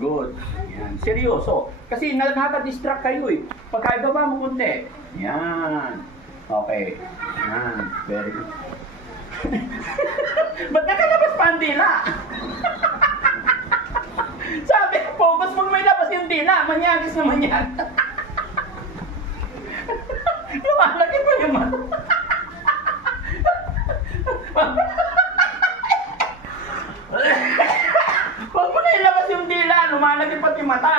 Good. Yan. Seryoso. Kasi nakaka-distract kayo eh. Pagka ibaba mo kunti. Yan. Okay. Yan. Very good. Ba't nakalabas pa ang dila? Sabi, focus mo may labas yung dila. Manyagis naman yan. Lumalaki pa yung mata. Huwag mo na ilabas yung dila. Lumalaki pati mata.